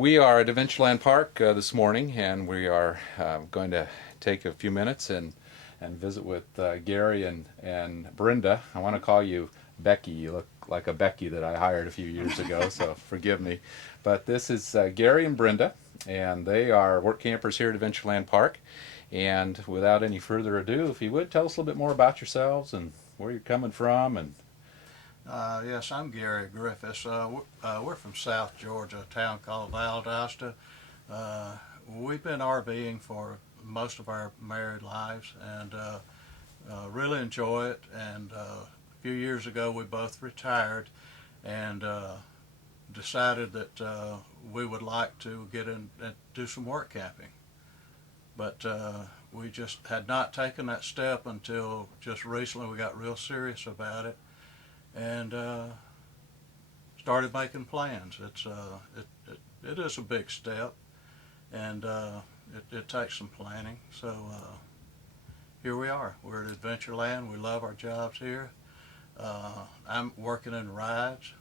We are at Adventureland Park this morning, and we are going to take a few minutes and visit with Gary and Brenda. I want to call you Becky. You look like a Becky that I hired a few years ago, so forgive me. But this is Gary and Brenda, and they are work campers here at Adventureland Park. And without any further ado, if you would, tell us a little bit more about yourselves and where you're coming from. And Yes, I'm Gary Griffis. We're from South Georgia, a town called Valdosta. We've been RVing for most of our married lives and really enjoy it. And a few years ago, we both retired and decided that we would like to get in and do some work camping. But we just had not taken that step until just recently. We got real serious about it and started making plans. It is a big step, and it takes some planning. So here we are. We're at Adventureland. We love our jobs here. I'm working in rides,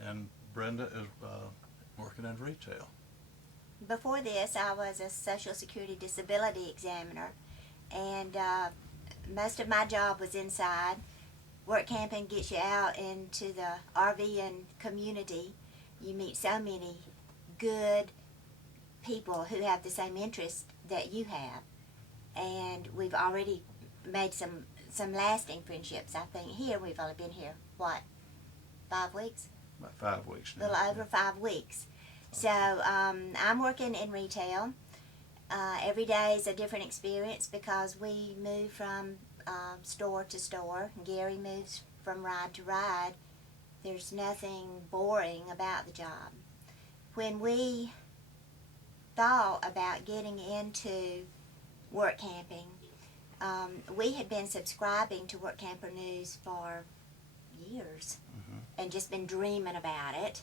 and Brenda is working in retail. Before this, I was a Social Security disability examiner, and most of my job was inside. Work camping gets you out into the RVing community. You meet so many good people who have the same interest that you have, and we've already made some lasting friendships. I think here we've only been here, what, 5 weeks? About 5 weeks now. A little over 5 weeks. So I'm working in retail. Every day is a different experience because we move from store to store. Gary moves from ride to ride. There's nothing boring about the job. When we thought about getting into work camping, we had been subscribing to Work Camper News for years and just been dreaming about it.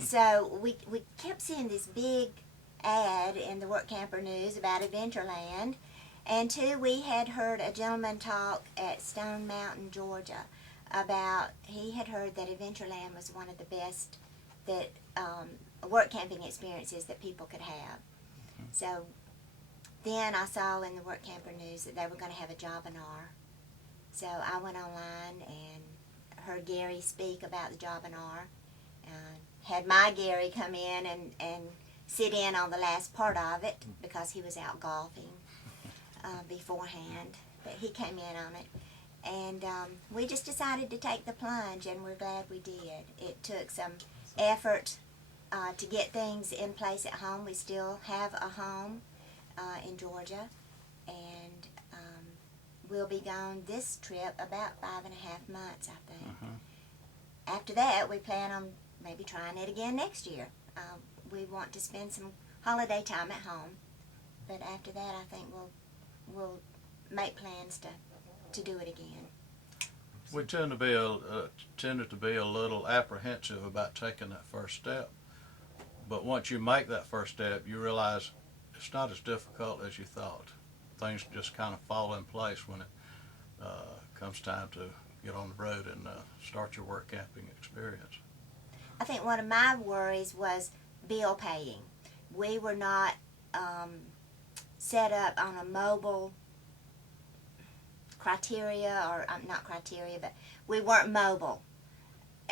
So we kept seeing this big ad in the Work Camper News about Adventureland, and two, we had heard a gentleman talk at Stone Mountain, Georgia, about he had heard that Adventureland was one of the best that work camping experiences that people could have. So then I saw in the Work Camper News that they were going to have a job in R. So I went online and heard Gary speak about the job in R. Had my Gary come in and sit in on the last part of it because he was out golfing beforehand, but he came in on it. And we just decided to take the plunge, and we're glad we did. It took some effort to get things in place at home. We still have a home in Georgia, and we'll be gone this trip about 5.5 months, I think. After that, we plan on maybe trying it again next year. We want to spend some holiday time at home, but after that, I think we'll make plans to do it again. We tended to be a little apprehensive about taking that first step, but once you make that first step, you realize it's not as difficult as you thought. Things just kind of fall in place when it comes time to get on the road and start your work camping experience. I think one of my worries was bill paying. We were not set up on a mobile criteria, or not criteria, but we weren't mobile.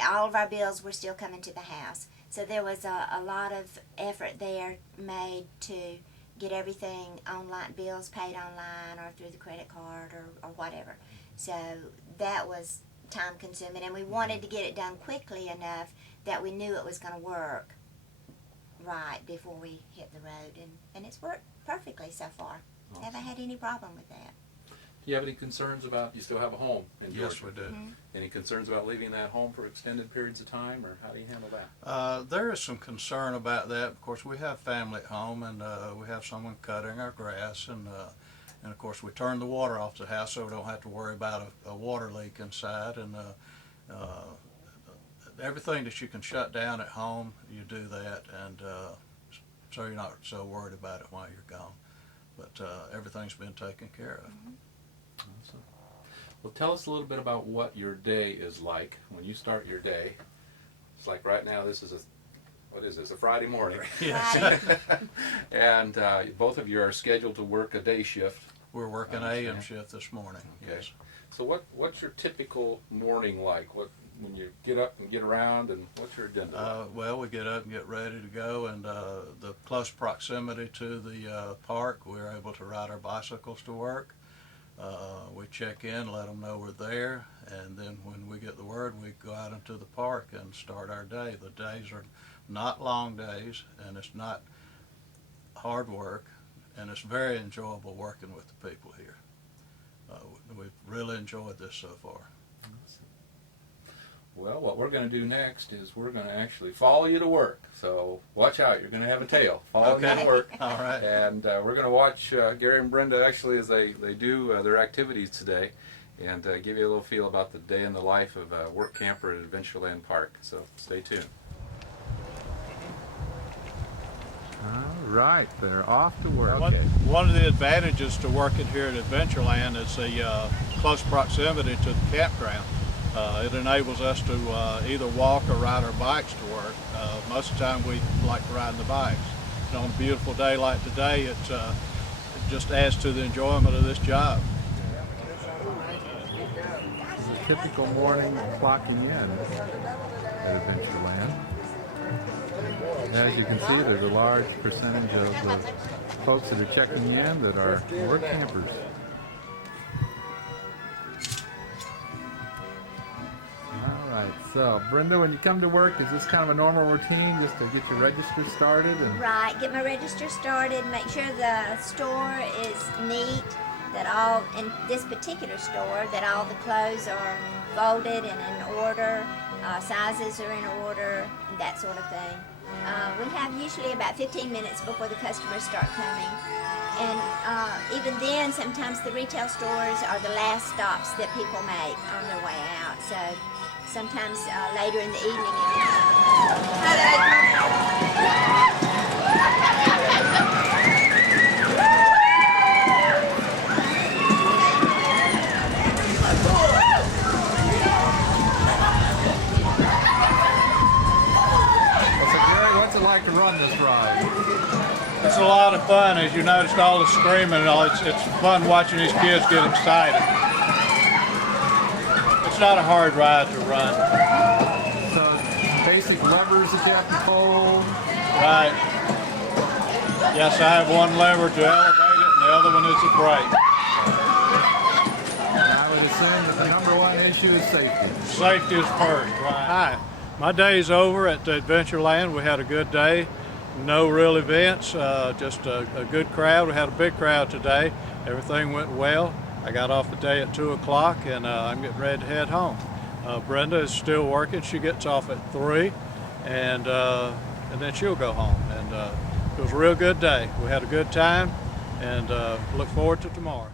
All of our bills were still coming to the house. So there was a lot of effort there made to get everything online, bills paid online or through the credit card or whatever. So that was time consuming, and we wanted to get it done quickly enough that we knew it was going to work right before we hit the road, and it's worked perfectly so far. Awesome. Haven't had any problem with that. do you have any concerns about, you still have a home in Georgia? Yes, we do. Any concerns about leaving that home for extended periods of time, or how do you handle that? There is some concern about that. Of course, we have family at home, and we have someone cutting our grass, and of course we turn the water off the house so we don't have to worry about a water leak inside. And everything that you can shut down at home, you do that, and so you're not so worried about it while you're gone. But everything's been taken care of. Awesome. Well, tell us a little bit about what your day is like when you start your day. It's like right now, this is what is this, a Friday morning. Friday. And both of you are scheduled to work a day shift. We're working AM shift this morning. Okay. Yes. So what's your typical morning like? When you get up and get around, and what's your agenda? Well, we get up and get ready to go, and the close proximity to the park, we're able to ride our bicycles to work. We check in, let them know we're there, and then when we get the word, we go out into the park and start our day. The days are not long days, and it's not hard work, and it's very enjoyable working with the people here. We've really enjoyed this so far. Well, what we're going to do next is we're going to actually follow you to work. So watch out, you're going to have a tail. Follow you to work. All right. And we're going to watch Gary and Brenda actually as they do their activities today, and give you a little feel about the day in the life of Workamper at Adventureland Park. So stay tuned. All right, they're off to work. One of the advantages to working here at Adventureland is the close proximity to the campground. It enables us to either walk or ride our bikes to work. Most of the time we like riding the bikes. And on a beautiful day like today, it just adds to the enjoyment of this job. Typical morning clocking in at Adventureland. As you can see, there's a large percentage of the folks that are checking in that are work campers. Alright, so Brenda, when you come to work, is this kind of a normal routine just to get your register started? Right, get my register started, make sure the store is neat, that all, in this particular store, that all the clothes are folded and in order, sizes are in order, that sort of thing. We have usually about 15 minutes before the customers start coming. And even then, sometimes the retail stores are the last stops that people make on their way out. So sometimes later in the evening. What's it like to run this ride? It's a lot of fun. As you noticed, all the screaming and all, it's fun watching these kids get excited. It's not a hard ride to run. So basic levers that you have to pull. Right. Yes, I have one lever to elevate it and the other one is the brake. I would assume that the number one issue is safety. Safety is first, right. Hi. My day's over at Adventureland. We had a good day. No real events, just a good crowd. We had a big crowd today. Everything went well. I got off the day at 2 o'clock and I'm getting ready to head home. Brenda is still working. She gets off at 3 and then she'll go home. And it was a real good day. We had a good time and look forward to tomorrow.